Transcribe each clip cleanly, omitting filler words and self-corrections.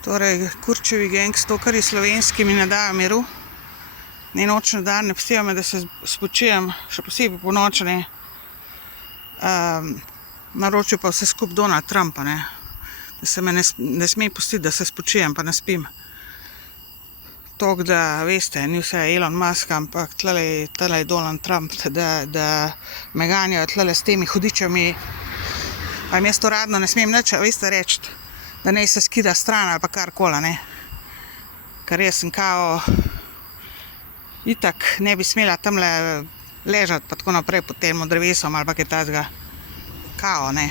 Torej, Kurčevi gang s tokarji slovenski mi ne dajo miru. Ne noč na dan, ne pustijo me, da se spočijem, še posebej po noči, ne. Naročil pa vse skupaj Donald Trump, ne. Da se me ne sme pustiti, da se spočijem, pa ne spim. Toliko, da veste, ni vse Elon Musk, ampak tule je Donald Trump, da me ganjajo tule s temi hudičami. Pa jim jaz to radno ne smem nič, veste, reči, da naj se skida stran ali pa karkoli, ne. Ker jaz sem kao itak ne bi smela tamle ležati pa tako naprej pod tem drevesom ali pa kaj takega. Kao, ne.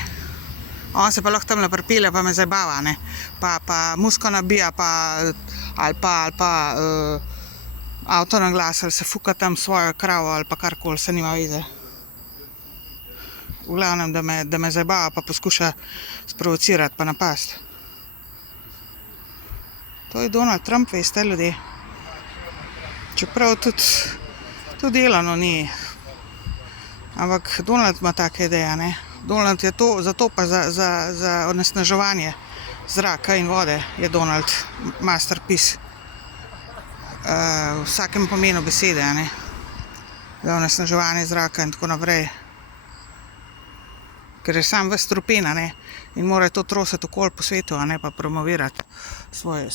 On se pa lahko tamle pripelje pa me zabava, ne. Pa musko nabija ali pa avto na glas ali se fuka tam svojo kravo ali pa karkoli, se nima veze. V glavnem, da me zabava pa poskuša sprovocirati pa napasti. To je Donald Trump, veste, ljudje. Čeprav tudi to delano ni. Ampak Donald ima take ideje, ne. Donald je to, zato pa za onesnaževanje zraka in vode je Donald masterpiece. V vsakem pomenu besede, ne. Za onesnaževanje zraka in tako naprej. Ker je sam ves strupena, ne. In mora to trositi okoli po svetu, a ne pa promovirati svoj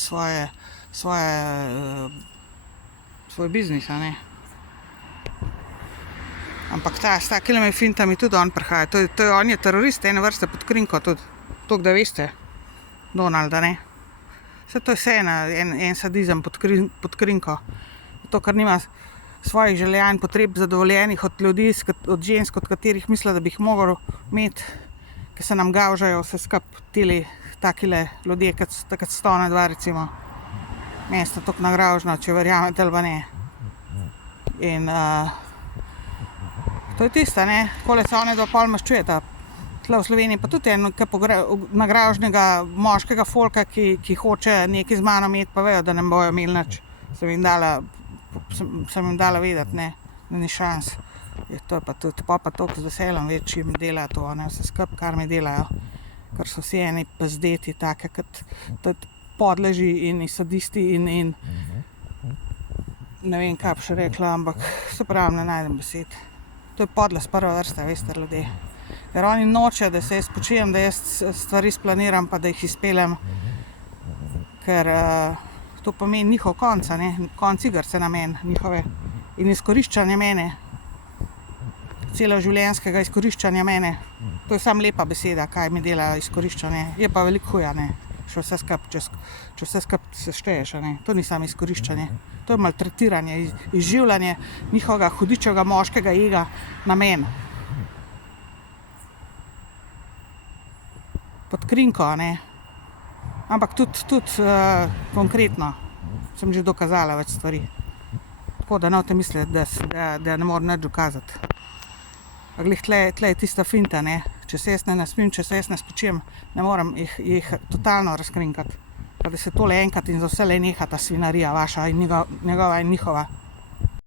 biznis, a ne. Ampak s takimi fintami tudi on prihaja. On je terorist ene vrste pod krinko tudi. Toliko, da veste. Donalda, ne. Saj to je vse en sadizem pod krinko. To, ker nima svojih želja in potreb zadovoljenih od ljudi, od žensk, od katerih misli, da bi jih mogel imeti, ki se nam gavžajo vse tili takile ljudje, kot Stone 2 recimo. Meni sta toliko nagravžna, če verjamete ali pa ne. In to je tista, ne, takole se one dva pol maščujeta. Tle v Sloveniji pa tudi en nagravžnega moškega folka, ki hoče nekaj z mano imeti, pa vejo, da ne bojo imeli nič. Sem jim dala vedeti, ne, da ni šans. To je pa tudi, pa toliko z veseljem več jim dela to, ne, vse skupaj, kar mi delajo. Ker so vsi eni pazdeti, take kot podleži in sadisti in ne vem, kaj bi še rekla, ampak se pravi, ne najdem besed. To je podlost prve vrste, veste, ljudje. Ker oni nočejo, da se jaz spočijem, da jaz stvari splaniram, pa da jih izpeljem. Ker to pomeni njihov konc, ne, konc igrice na meni, njihove. In izkoriščanje mene. Celo življenjskega izkoriščanja mene. To je samo lepa beseda, kaj mi dela izkoriščanje. Je pa veliko huja, ne. Če vse skupaj sešteješ, ne. To ni samo izkoriščanje. To je maltretiranje, izživljanje njihovega hudičevega moškega ega na meni. Pod krinko, ne. Ampak tudi konkretno sem že dokazala več stvari. Tako da ne boste mislili, da ne morem nič dokazati. A glih tle je tista finta, ne. Če se jaz ne naspim, če se jaz ne spočijem, ne morem jih totalno razkrinkati. Pa da se tole enkrat in za vselej neha ta svinarija vaša in njegova in njihova.